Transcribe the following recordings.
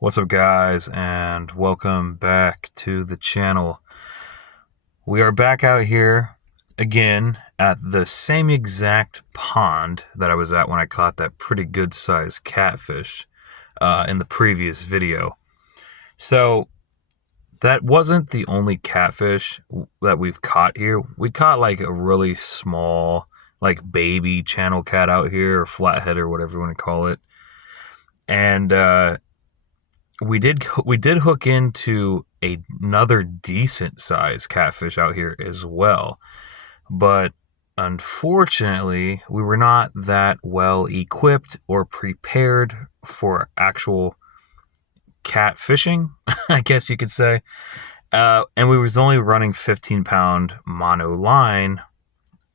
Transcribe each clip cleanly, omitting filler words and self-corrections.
What's up, guys, and welcome back to the channel. We are back out here again at the same exact pond that I was at when I caught that pretty good sized catfish in the previous video. So, that wasn't the only catfish that we've caught here. We caught like a really small, like baby channel cat out here, or flathead, or whatever you want to call it. And, we did hook into another decent sized catfish out here as well, but unfortunately we were not that well equipped or prepared for actual catfishing, I guess you could say. And we was only running 15-pound mono line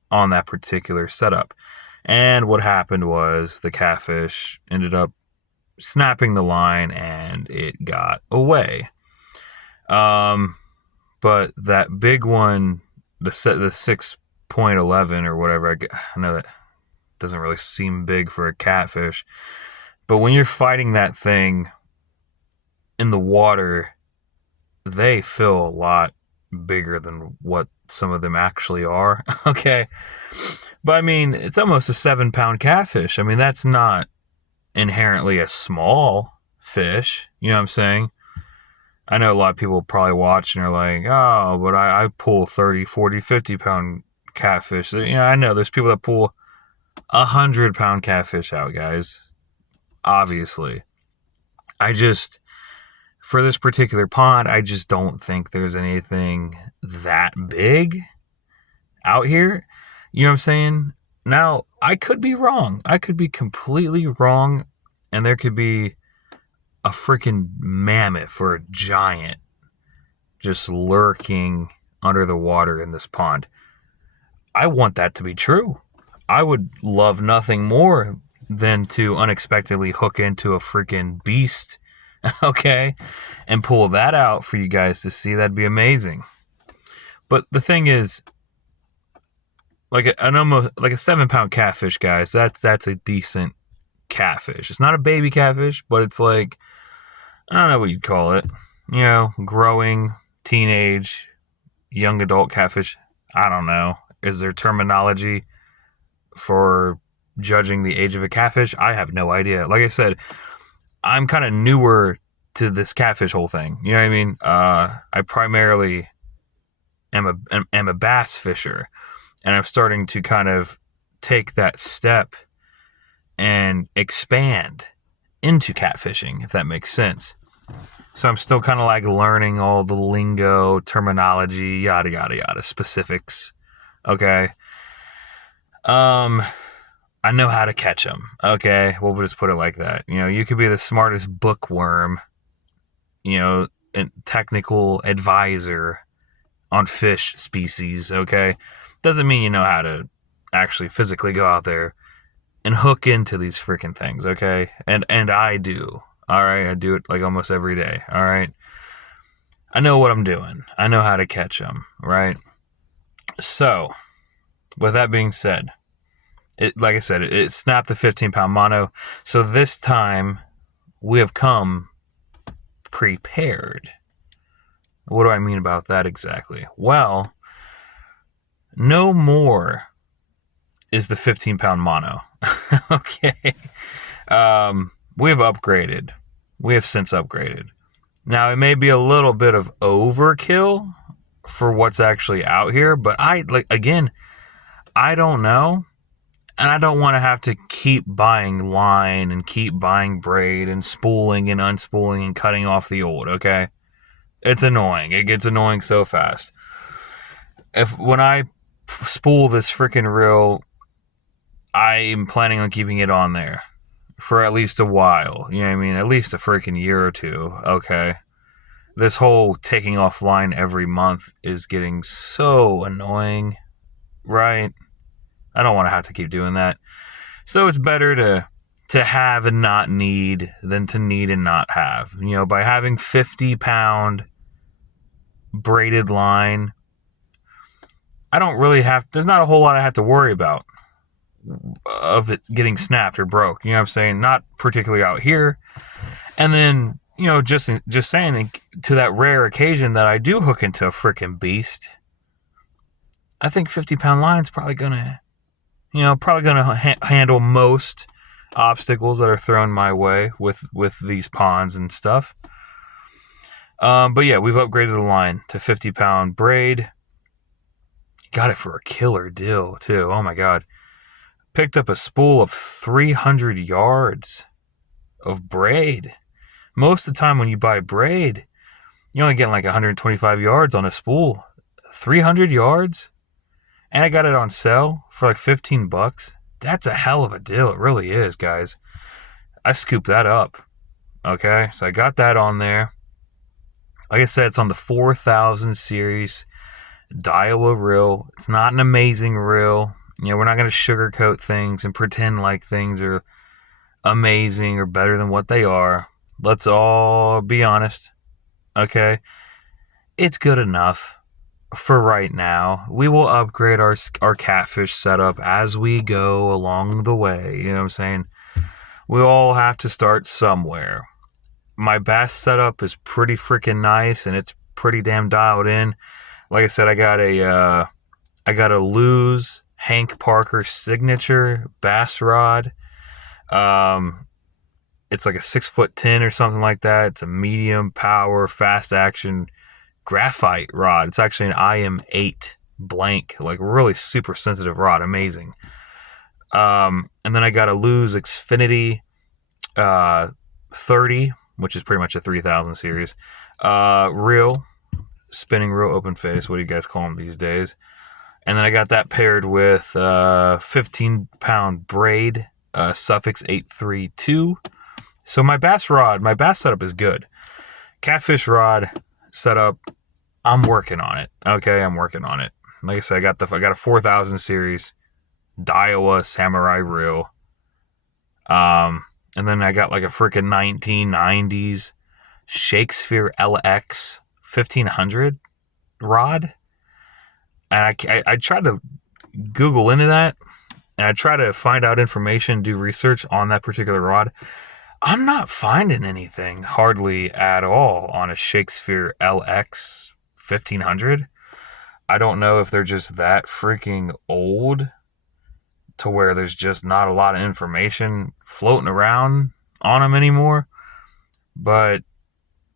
on that particular setup. And what happened was the catfish ended up snapping the line and it got away. But that big one, the 6.11 or whatever, I know that doesn't really seem big for a catfish, but when you're fighting that thing in the water, they feel a lot bigger than what some of them actually are. Okay. But I mean, it's almost a 7-pound catfish. I mean, that's not inherently a small fish, you know what I'm saying? I know a lot of people probably watch and are like, oh, but I pull 30, 40, 50-pound catfish. You know, I know there's people that pull 100-pound catfish out, guys. Obviously. For this particular pond, I just don't think there's anything that big out here. You know what I'm saying? Now, I could be wrong. I could be completely wrong, and there could be a freaking mammoth or a giant just lurking under the water in this pond. I want that to be true. I would love nothing more than to unexpectedly hook into a freaking beast, okay, and pull that out for you guys to see. That'd be amazing. But the thing is, like a 7-pound catfish, guys, that's a decent catfish. It's not a baby catfish, but it's like, I don't know what you'd call it. You know, growing, teenage, young adult catfish. I don't know. Is there terminology for judging the age of a catfish? I have no idea. Like I said, I'm kind of newer to this catfish whole thing. You know what I mean? I primarily am a bass fisher. And I'm starting to kind of take that step and expand into catfishing, if that makes sense. So I'm still kind of like learning all the lingo, terminology, yada, yada, yada, specifics. Okay. I know how to catch them. Okay. We'll just put it like that. You know, you could be the smartest bookworm, you know, and technical advisor on fish species. Okay. Doesn't mean you know how to actually physically go out there and hook into these freaking things, okay? And I do, all right? I do it like almost every day, all right? I know what I'm doing. I know how to catch them, right? So, with that being said, like I said, it snapped the 15-pound mono. So this time, we have come prepared. What do I mean about that exactly? Well, no more is the 15-pound mono. Okay. We have upgraded. We have since upgraded. Now, it may be a little bit of overkill for what's actually out here, but I don't know. And I don't want to have to keep buying line and keep buying braid and spooling and unspooling and cutting off the old, okay? It's annoying. It gets annoying so fast. When I spool this freaking reel, I'm planning on keeping it on there for at least a while. You know what I mean? At least a freaking year or two, okay? This whole taking off line every month is getting so annoying, right? I don't want to have to keep doing that. So it's better to have and not need than to need and not have. You know, by having 50-pound braided line, there's not a whole lot I have to worry about of it getting snapped or broke. You know what I'm saying? Not particularly out here. And then, just saying, to that rare occasion that I do hook into a freaking beast, I think 50-pound line's probably gonna handle most obstacles that are thrown my way with these ponds and stuff. But yeah, we've upgraded the line to 50-pound braid. Got it for a killer deal too. Oh my god. Picked up a spool of 300 yards of braid. Most of the time when you buy braid, you're only getting like 125 yards on a spool. 300 yards? And I got it on sale for like $15. That's a hell of a deal. It really is, guys. I scooped that up. Okay, so I got that on there. Like I said, it's on the 4000 series Daiwa reel. It's not an amazing reel. We're not going to sugarcoat things and pretend like things are amazing or better than what they are. Let's all be honest. Okay? It's good enough for right now. We will upgrade our catfish setup as we go along the way. You know what I'm saying? We all have to start somewhere. My bass setup is pretty freaking nice, and it's pretty damn dialed in. Like I said, I got a Lew's Hank Parker signature bass rod. It's like a 6'10" or something like that. It's a medium power, fast action graphite rod. It's actually an IM8 blank, like really super sensitive rod. Amazing. And then I got a Lew's Xfinity 30, which is pretty much a 3000 series reel, spinning reel, open face. What do you guys call them these days? And then I got that paired with 15-pound braid, Suffix 832. So my bass setup is good. Catfish rod setup, I'm working on it. Okay, I'm working on it. Like I said, I got a 4000 series Daiwa Samurai reel. And then I got like a freaking 1990s Shakespeare LX 1500 rod. And I tried to Google into that, and I tried to find out information, do research on that particular rod. I'm not finding anything hardly at all on a Shakespeare LX 1500. I don't know if they're just that freaking old to where there's just not a lot of information floating around on them anymore. But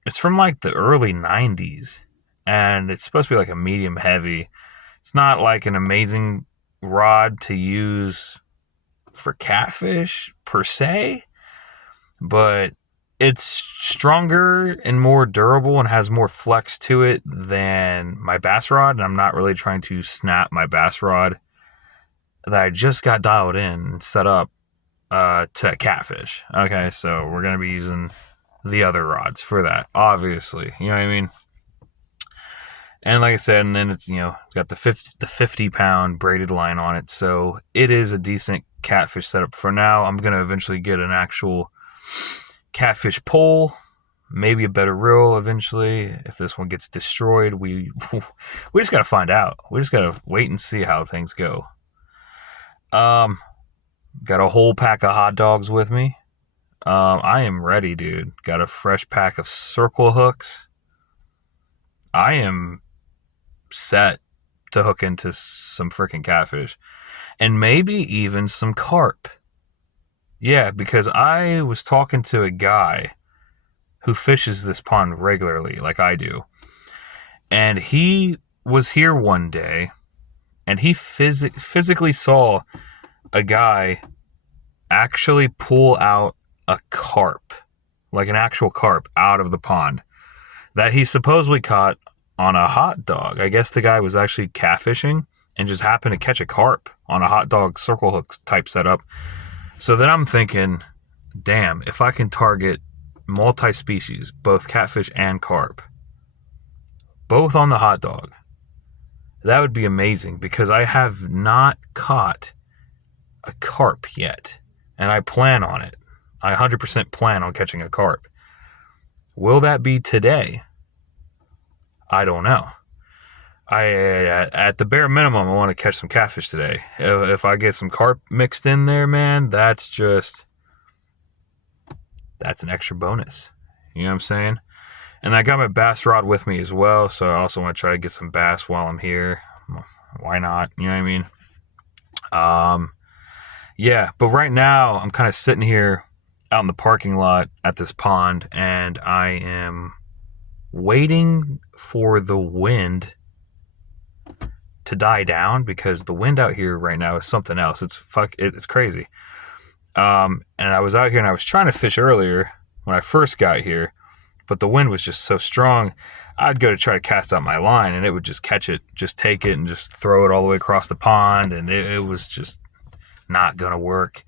it's from like the early 90s, and it's supposed to be like a medium heavy. It's not like an amazing rod to use for catfish per se, but it's stronger and more durable and has more flex to it than my bass rod. And I'm not really trying to snap my bass rod that I just got dialed in and set up to catfish. Okay, so we're going to be using the other rods for that, obviously. You know what I mean? And like I said, and then it's got the 50-pound braided line on it, so it is a decent catfish setup for now. I'm going to eventually get an actual catfish pole, maybe a better reel eventually. If this one gets destroyed, we just got to find out. We just got to wait and see how things go. Got a whole pack of hot dogs with me. I am ready, dude. Got a fresh pack of circle hooks. I am set to hook into some freaking catfish. And maybe even some carp. Yeah, because I was talking to a guy who fishes this pond regularly, like I do. And he was here one day, and he physically saw a guy actually pull out a carp, like an actual carp, out of the pond that he supposedly caught on a hot dog. I guess the guy was actually catfishing and just happened to catch a carp on a hot dog circle hook type setup. So then I'm thinking, damn, if I can target multi-species, both catfish and carp, both on the hot dog, that would be amazing, because I have not caught a carp yet, and I plan on it. I 100% plan on catching a carp. Will that be today? I don't know. At the bare minimum, I want to catch some catfish today. If I get some carp mixed in there, man, that's an extra bonus. You know what I'm saying? And I got my bass rod with me as well, so I also want to try to get some bass while I'm here. Why not? You know what I mean? Yeah, but right now I'm kind of sitting here out in the parking lot at this pond, and I am waiting for the wind to die down, because the wind out here right now is something else. It's crazy. And I was out here and I was trying to fish earlier when I first got here, but the wind was just so strong. I'd go to try to cast out my line and it would just catch it, just take it and just throw it all the way across the pond, and it was just not gonna work.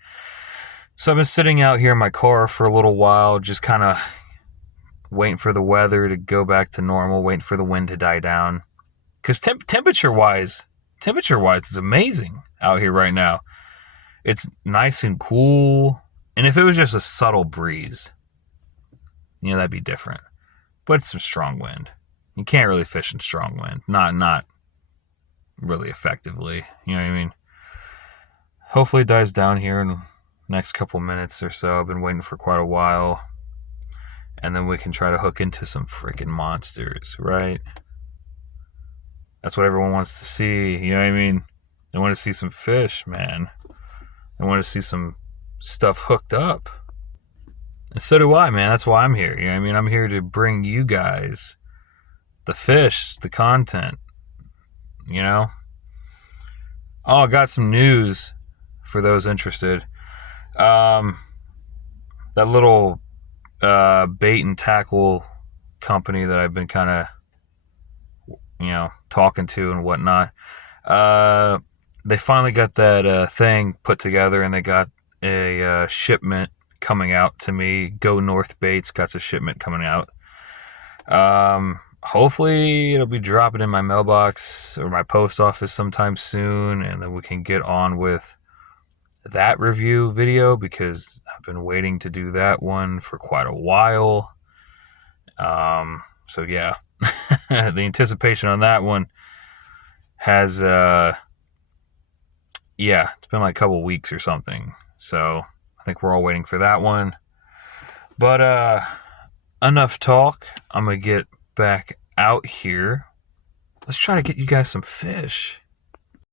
So I've been sitting out here in my car for a little while, just kind of waiting for the weather to go back to normal, waiting for the wind to die down. Because temperature-wise, it's amazing out here right now. It's nice and cool. And if it was just a subtle breeze, that'd be different. But it's some strong wind. You can't really fish in strong wind. Not really effectively. You know what I mean? Hopefully it dies down here in the next couple minutes or so. I've been waiting for quite a while. And then we can try to hook into some freaking monsters, right? That's what everyone wants to see. You know what I mean? They want to see some fish, man. They want to see some stuff hooked up. And so do I, man. That's why I'm here. You know what I mean? I'm here to bring you guys the fish, the content. Oh, I got some news for those interested. That little bait and tackle company that I've been kind of, talking to and whatnot. They finally got that thing put together, and they got a shipment coming out to me. Go North Baits got a shipment coming out. Hopefully it'll be dropping in my mailbox or my post office sometime soon, and then we can get on with that review video, because I've been waiting to do that one for quite a while. So yeah, the anticipation on that one has, it's been like a couple weeks or something. So I think we're all waiting for that one. But enough talk. I'm going to get back out here. Let's try to get you guys some fish.